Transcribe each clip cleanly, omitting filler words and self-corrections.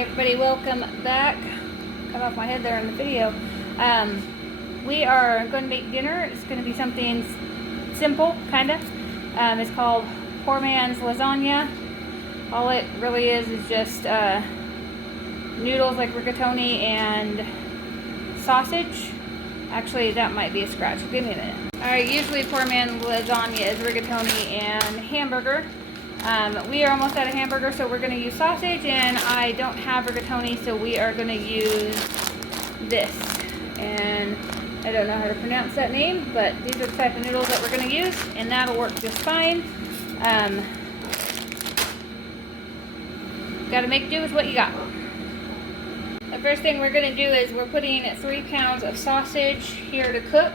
everybody, welcome back. Cut off my head there in the video. We are going to make dinner. It's going to be something simple, kind of. It's called Poormans lasagna. All it really is just noodles like rigatoni and sausage. Actually, that might be a scratch. Give me a minute. Alright, usually Poorman lasagna is rigatoni and hamburger. We are almost out of hamburger, so we're going to use sausage, and I don't have rigatoni, so we are going to use this. And I don't know how to pronounce that name, but these are the type of noodles that we're going to use, and that'll work just fine. Got to make do with what you got. The first thing we're going to do is we're putting 3 pounds of sausage here to cook.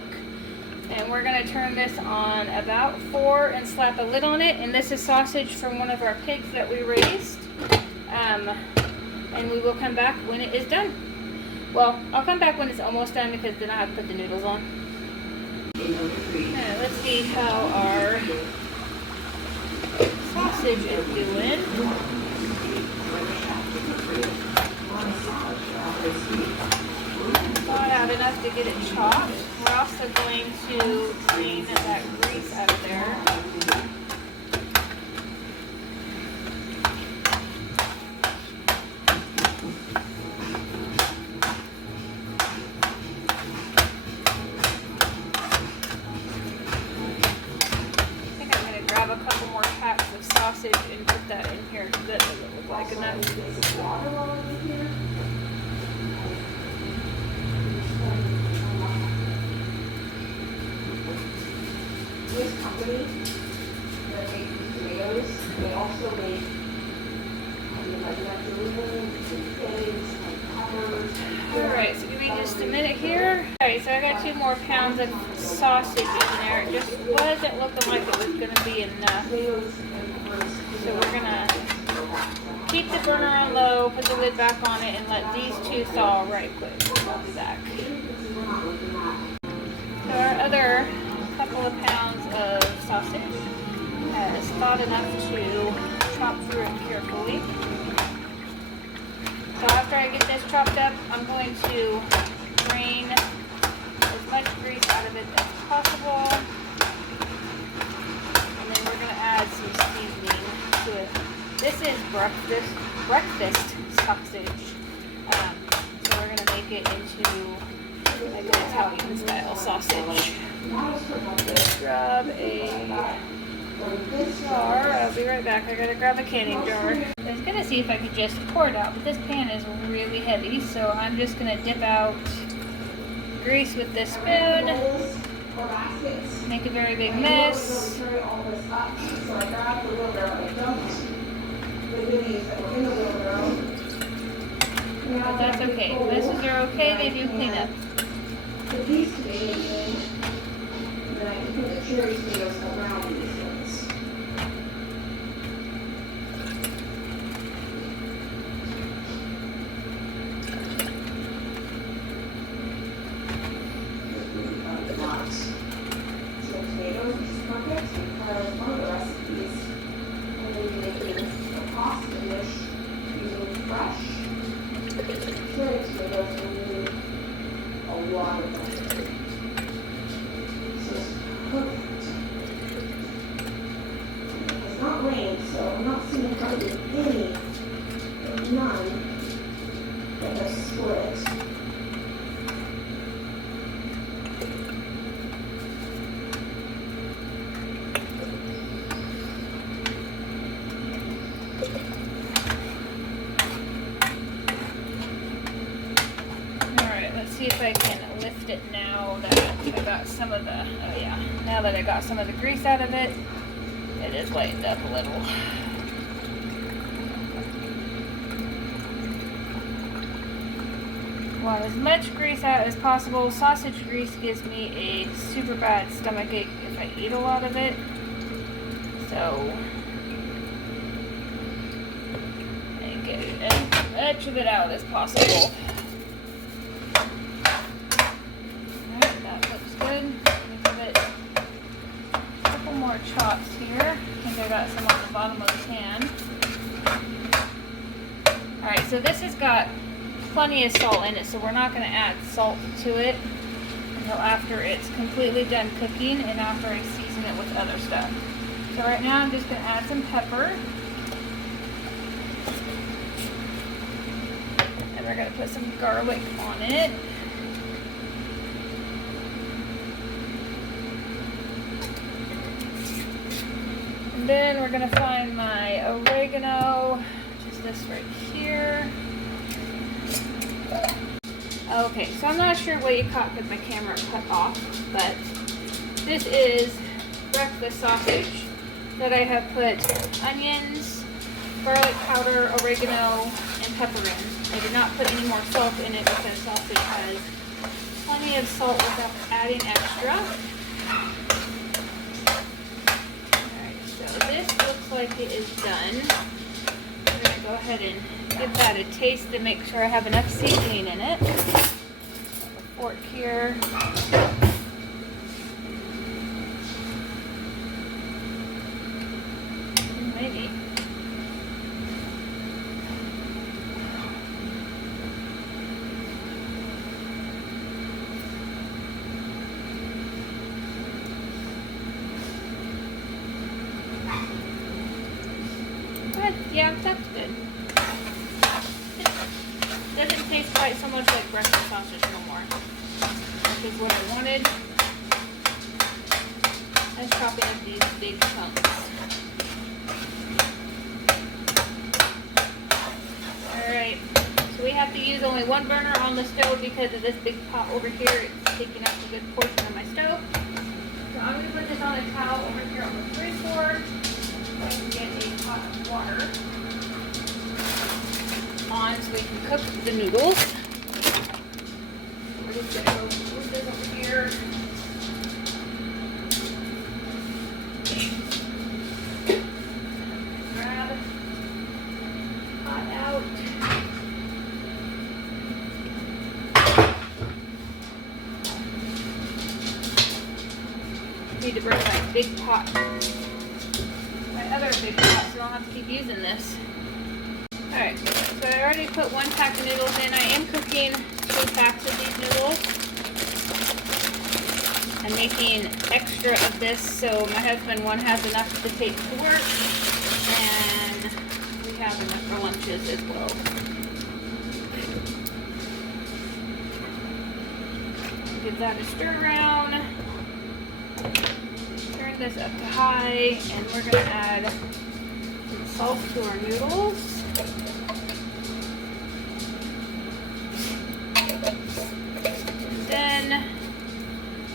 And we're going to turn this on about 4 and slap a lid on it. And this is sausage from one of our pigs that we raised. And we will come back when it is done. Well, I'll come back when it's almost done because then I have to put the noodles on. Alright, let's see how our sausage is doing. Thawed out enough to get it chopped. We're also going to drain that grease out of there. I think I'm going to grab a couple more packs of sausage and put that in here because that doesn't look like enough. This company that makes tomatoes, they also make Alright, so give me just a minute here. Alright, so I got 2 more pounds of sausage in there. It just wasn't looking like it was going to be enough. So we're going to keep the burner on low, put the lid back on it, and let these 2 thaw right quick. I'll be back. So our other couple of pounds of sausage is thawed enough to chop through it carefully. So after I get this chopped up, I'm going to drain as much grease out of it as possible. And then we're going to add some seasoning to it. This is breakfast sausage. So we're going to make it into like an Italian style sausage. Let's grab a jar. I'll be right back. I gotta grab a canning jar. I was gonna see if I could just pour it out, but this pan is really heavy, so I'm just gonna dip out grease with this spoon. Make a very big mess. But that's okay. Messes are okay, they do clean up. And then I can put the cherry tomatoes around these ones. So tomatoes, which is perfect because one of the recipes I'm going to be making a pasta dish using fresh cherry tomatoes and using a lot of them. It's not rained, so I'm not seeing hardly any, none that have split. Alright, let's see if I can lift it now that I got some of the, oh yeah, now that I got some of the grease out of it, it is lightened up a little. Want as much grease out as possible. Sausage grease gives me a super bad stomach ache if I eat a lot of it. So, and get as much of it out as possible. Alright, that looks good. Let me give it a couple more chops here. I think I got some on the bottom of the pan. Alright, so this has got plenty of salt in it, so we're not going to add salt to it until after it's completely done cooking and after I season it with other stuff. So right now I'm just going to add some pepper. And we're going to put some garlic on it. And then we're going to find my oregano, which is this right here. Okay, so I'm not sure what you caught because my camera cut off, but this is breakfast sausage that I have put onions, garlic powder, oregano, and pepper in. I did not put any more salt in it because sausage has plenty of salt without adding extra. Alright, so this looks like it is done. I'm going to go ahead and give that a taste to make sure I have enough seasoning in it. A fork here. Maybe. But yeah, that's good. Doesn't taste quite so much like breakfast sausage no more. Which is what I wanted. I was chopping up these big chunks. Alright, so we have to use only one burner on the stove because of this big pot over here. It's taking up a good portion of my stove. So I'm going to put this on a towel over here on the fridge board so I can get a pot of water on so we can cook the noodles. We're just going to go move this over here. Grab pot out. Need to bring my big pot, my other big pot, so I don't have to keep using this. Alright, so I already put one pack of noodles in. I am cooking 2 packs of these noodles. I'm making extra of this so my husband, one, has enough to take to work, and we have enough for lunches as well. Give that a stir around. Turn this up to high, and we're going to add some salt to our noodles. Then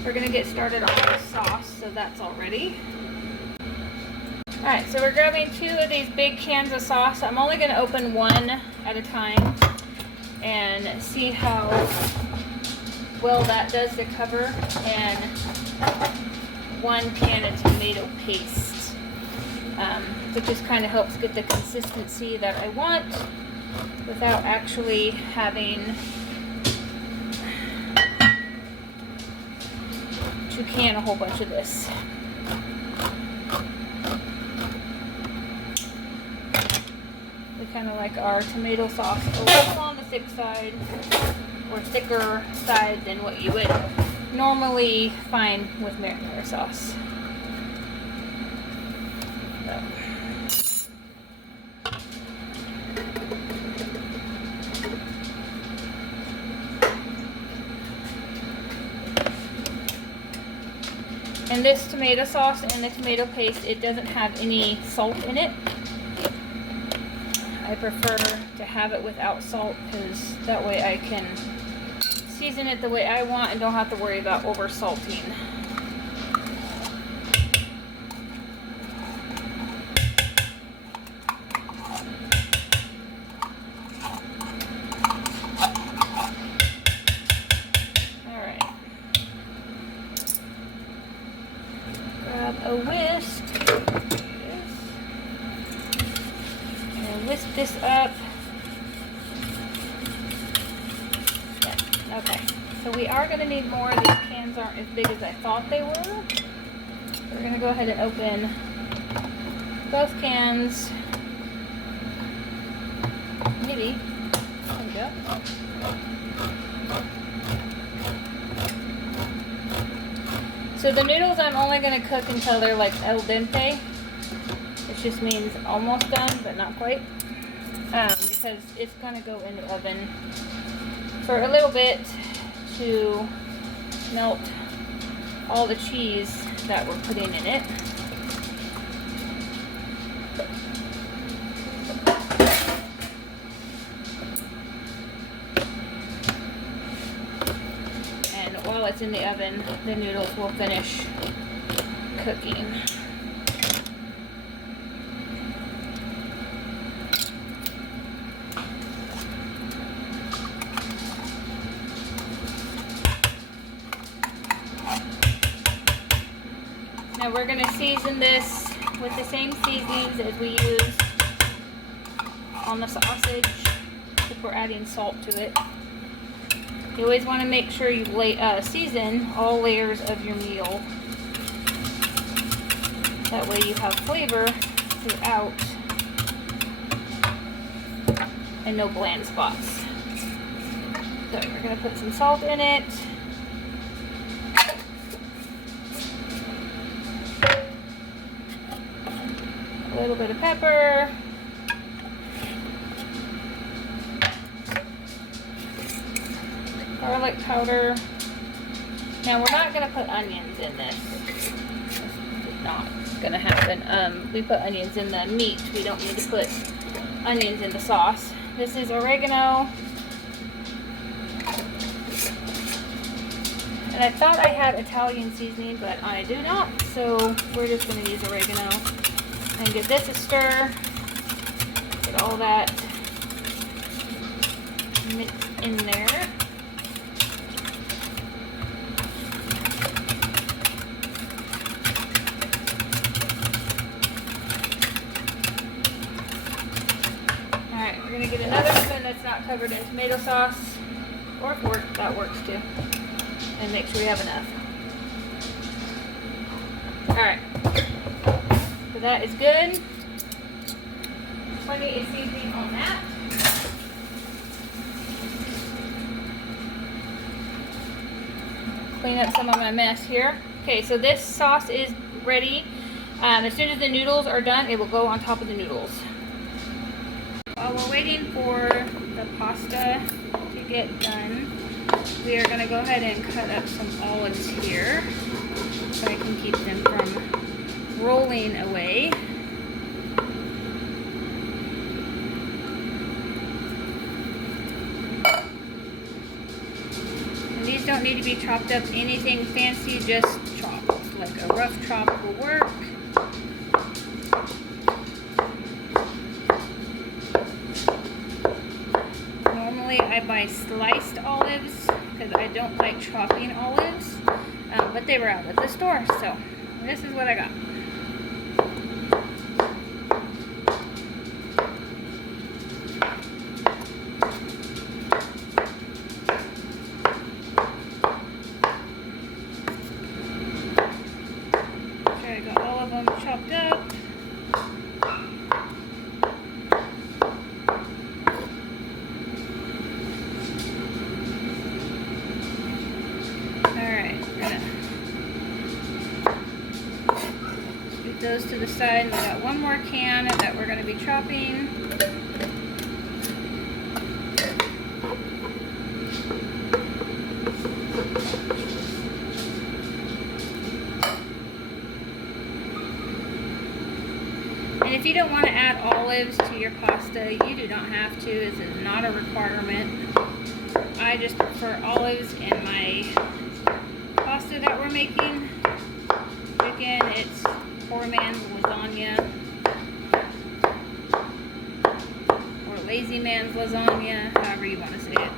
we're going to get started on the sauce, so that's all ready. Alright, so we're grabbing 2 of these big cans of sauce. I'm only going to open one at a time and see how well that does the cover, and 1 can of tomato paste. It just kind of helps get the consistency that I want without actually having to can a whole bunch of this. We kind of like our tomato sauce a little on the thick side, or thicker side than what you would normally find with marinara sauce. So. And this tomato sauce and the tomato paste, it doesn't have any salt in it. I prefer to have it without salt because that way I can season it the way I want and don't have to worry about over salting. A whisk. And whisk this up. Yeah, okay. So we are going to need more. These cans aren't as big as I thought they were. We're going to go ahead and open both cans. maybe. There we go. So the noodles I'm only going to cook until they're like al dente, which just means almost done, but not quite, because it's going to go in the oven for a little bit to melt all the cheese that we're putting in it. And while it's in the oven, the noodles will finish cooking. Now we're going to season this with the same seasonings as we use on the sausage if we're adding salt to it. You always want to make sure you season all layers of your meal. That way you have flavor throughout and no bland spots. So we're going to put some salt in it. A little bit of pepper. Garlic powder. Now we're not going to put onions in this. It's not going to happen. We put onions in the meat. We don't need to put onions in the sauce. This is oregano. And I thought I had Italian seasoning, but I do not. So we're just going to use oregano. And give this a stir. Get all that mixed in there. Alright, we're going to get another spoon that's not covered in tomato sauce. Or if that works too. And make sure we have enough. Alright. So that is good. Plenty of seasoning on that. Clean up some of my mess here. Okay, so this sauce is ready. As soon as the noodles are done, it will go on top of the noodles. While we're waiting for the pasta to get done, we are going to go ahead and cut up some olives here so I can keep them from rolling away. And these don't need to be chopped up anything fancy, just chopped. Like a rough chop will work. Normally I buy sliced olives because I don't like chopping olives, but they were out at the store, so this is what I got. I got all of them chopped up. Alright, we're gonna scoot those to the side. We got one more can that we're gonna be chopping. And if you don't want to add olives to your pasta, you do not have to. This is not a requirement. I just prefer olives in my pasta that we're making. Again, it's Poormans lasagna or Lazy Man's lasagna, however you want to say it.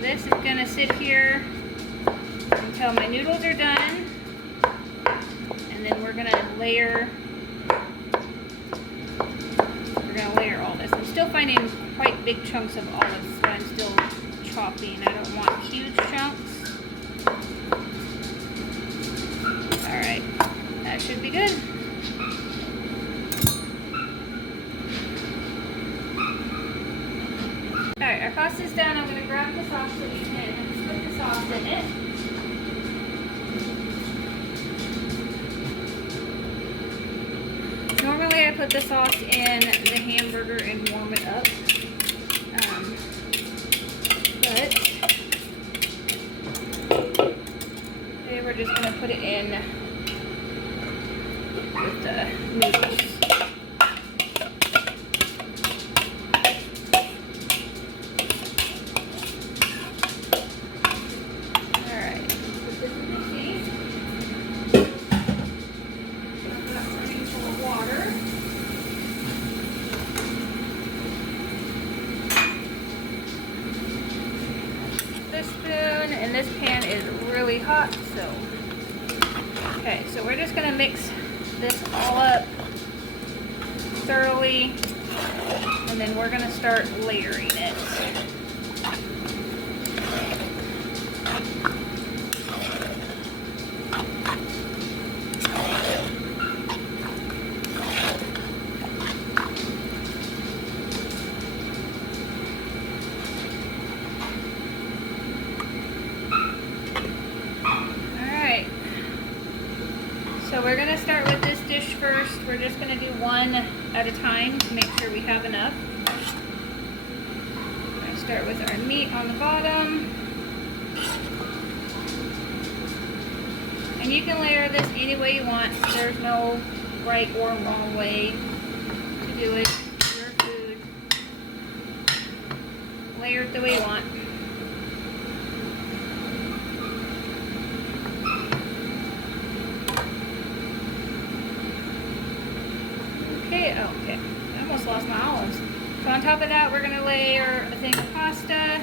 This is going to sit here until my noodles are done. And then we're gonna layer all this. I'm still finding quite big chunks of olives, so I'm still chopping. I don't want huge chunks. Alright, that should be good. Alright, our pasta is done. I'm going to grab the sauce that we can and put the sauce in it. Normally I put the sauce in the hamburger and warm it up. But today we're just going to put it in with the noodles. Alright, put this in the case. I've got something full of water. This spoon, and this pan is really hot, so okay, so we're just going to mix this all up thoroughly, and then we're going to start layering it. Alright, so we're going to start with this dish first. We're just going to do one at a time to make sure we have enough. We're going to start with our meat on the bottom. And you can layer this any way you want. There's no right or wrong way to do it. Your food. Layer it the way you want. Okay, I almost lost my olives. So on top of that, we're going to layer a thing of pasta.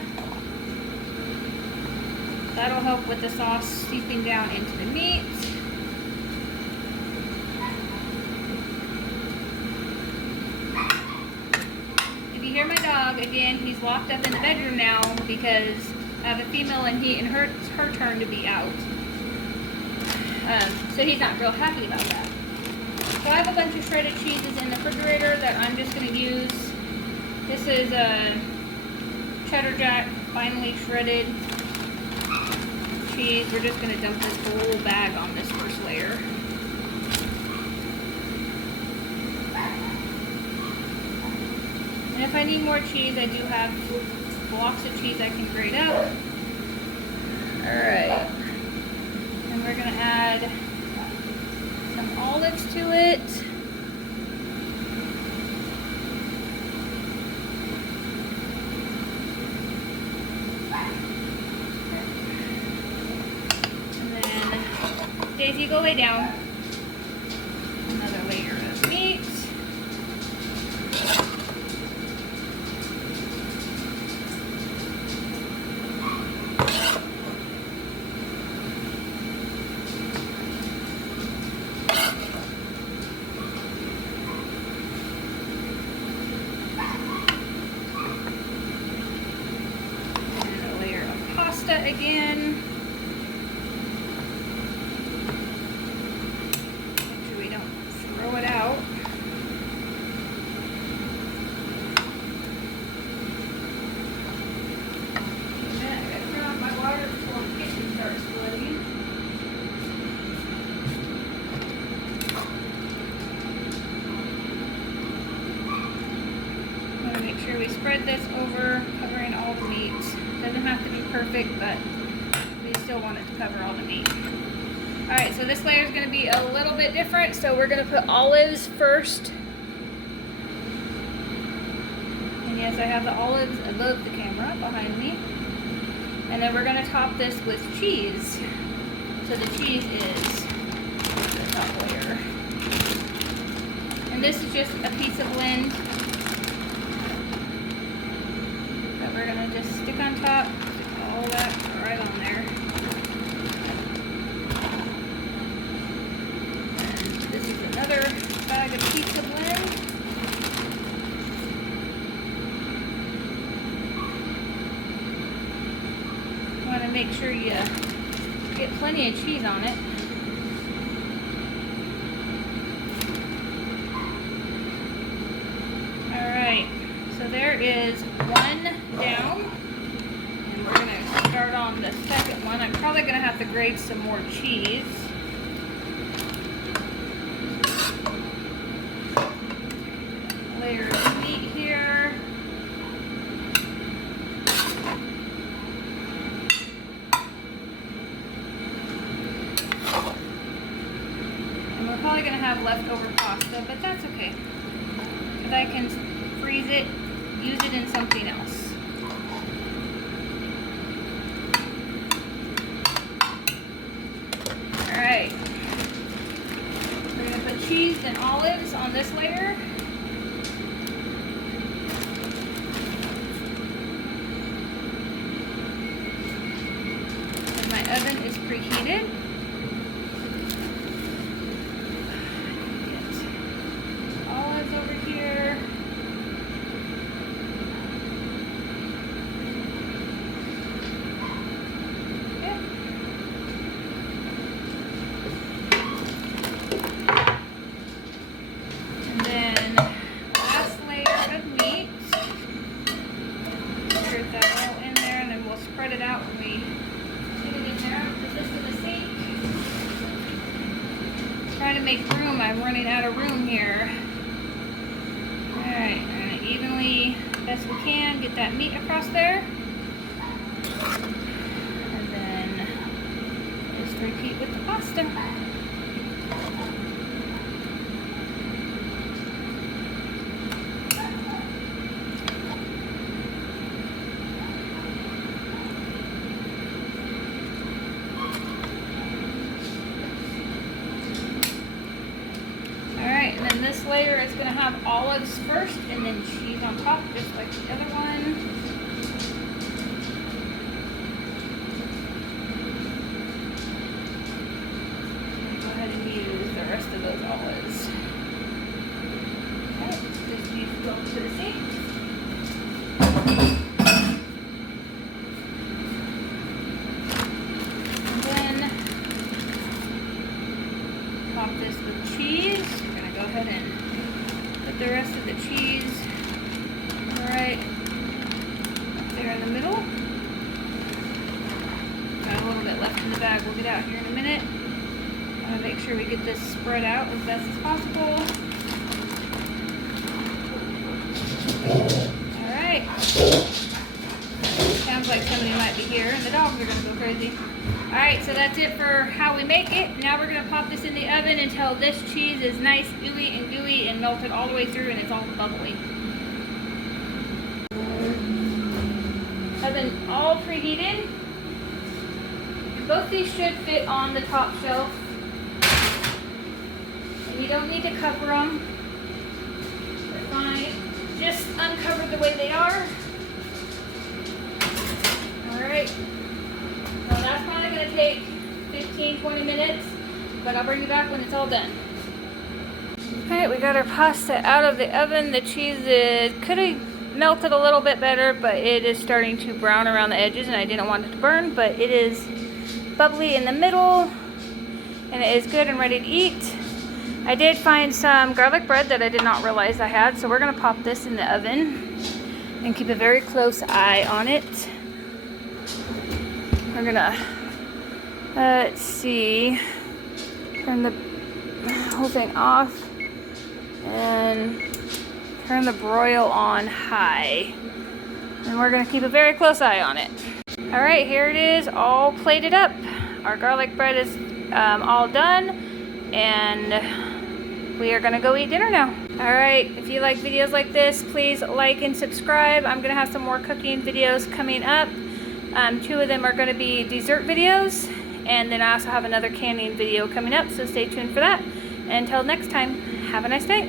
That'll help with the sauce seeping down into the meat. If you hear my dog, again, he's locked up in the bedroom now because I have a female and it's her turn to be out. So he's not real happy about that. So I have a bunch of shredded cheeses in the refrigerator that I'm just going to use. This is a cheddar jack, finely shredded cheese. We're just going to dump this whole bag on this first layer. And if I need more cheese, I do have blocks of cheese I can grate up. Alright. And we're going to add some olives to it. And then, Daisy, go lay down. Another layer of meat. Again. Make sure we don't throw it out. I gotta turn off my water before the kitchen starts flooding. I'm gonna make sure we spread this over, covering all the meat. Doesn't have to be perfect, but we still want it to cover all the meat. Alright, so this layer is going to be a little bit different, so we're going to put olives first. And yes, I have the olives above the camera behind me. And then we're going to top this with cheese. So the cheese is the top layer. And this is just a piece of blend that we're going to just stick on top. Stick all that right on there. make sure you get plenty of cheese on it. Alright, so there is one down. And we're going to start on the second one. I'm probably going to have to grate some more cheese. Layer of meat here. And we're probably going to have leftover pasta, but that's okay. Because I can freeze it, use it in something else. Alright. We're going to put cheese and olives on this layer. And my oven is preheated. Get olives over here. Spread it out when we get it in there. Put this in the sink. Trying to make room. I'm running out of room here. Alright, we're going to evenly, best we can, get that meat across there. And then just repeat with the pasta. And then this layer is going to have olives first and then cheese on top, just like the other one. Go ahead and use the rest of those olives. Okay, just use those to the sink. And then top this with cheese. Go ahead and put the rest of the cheese right there in the middle. Got a little bit left in the bag. We'll get out here in a minute. I want to make sure we get this spread out as best as possible. Alright. Sounds like somebody might be here and the dogs are going to go crazy. Alright, so that's it for how we make it. Now we're going to pop this in the oven until this cheese is nice, ooey and gooey and melted all the way through and it's all bubbly. Oven all preheated. And both these should fit on the top shelf. And you don't need to cover them. They're fine. Just uncover the way they are. Alright. So that's probably going to take 15-20 minutes, but I'll bring you back when it's all done. Alright, we got our pasta out of the oven. The cheese could have melted a little bit better, but it is starting to brown around the edges and I didn't want it to burn, but it is bubbly in the middle and it is good and ready to eat. I did find some garlic bread that I did not realize I had, so we're going to pop this in the oven and keep a very close eye on it. We're gonna, let's see, turn the whole thing off and turn the broil on high. And we're gonna keep a very close eye on it. All right, here it is, all plated up. Our garlic bread is all done and we are gonna go eat dinner now. All right, if you like videos like this, please like and subscribe. I'm gonna have some more cooking videos coming up. 2 of them are going to be dessert videos, and then I also have another canning video coming up, so stay tuned for that. Until next time, have a nice day.